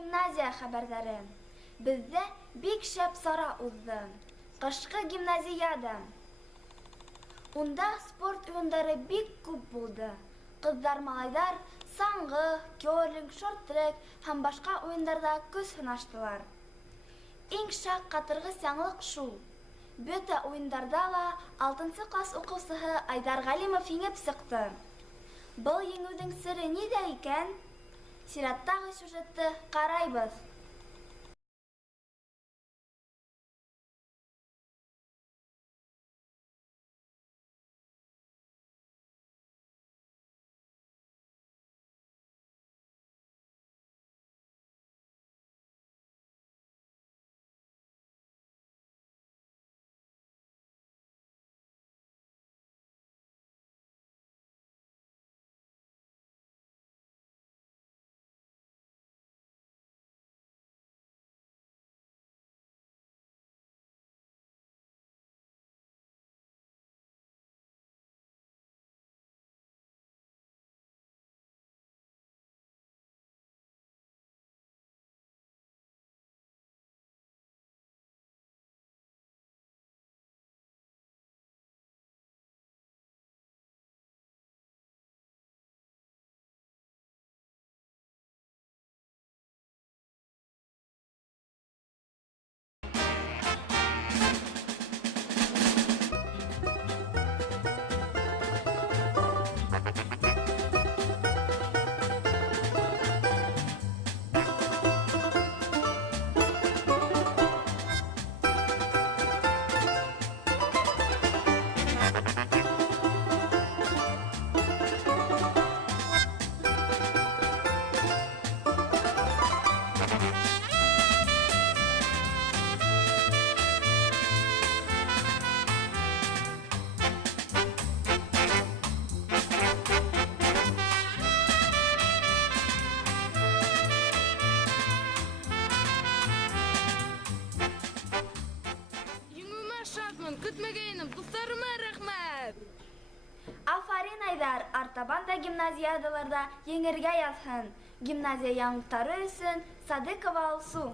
гимназия хәбәрҙәре. Бездә бик шәп сара узды. Кышкы гимназияда. Унда спорт уйындары бик күп булды. Кыздар-малайдар саңгы, кёрлинг, шорт-трек һәм башка уйындарда көс сынаштылар. Иң шәп катыргыс яңлык шул. Бөтә уйындарда ла 6 класс укучысы Айдар Галимов еңеп сыкты. Был еңүнең сире нидә икән? Сираттагы сюжетты карайбыз. Көтмәгәйнем, дусларыма рәхмәт. Афарин Айдар, артабан да гимназиадаларда еңергә язһын. Гимназия яңлыктары өсөн Садыкова Алсу.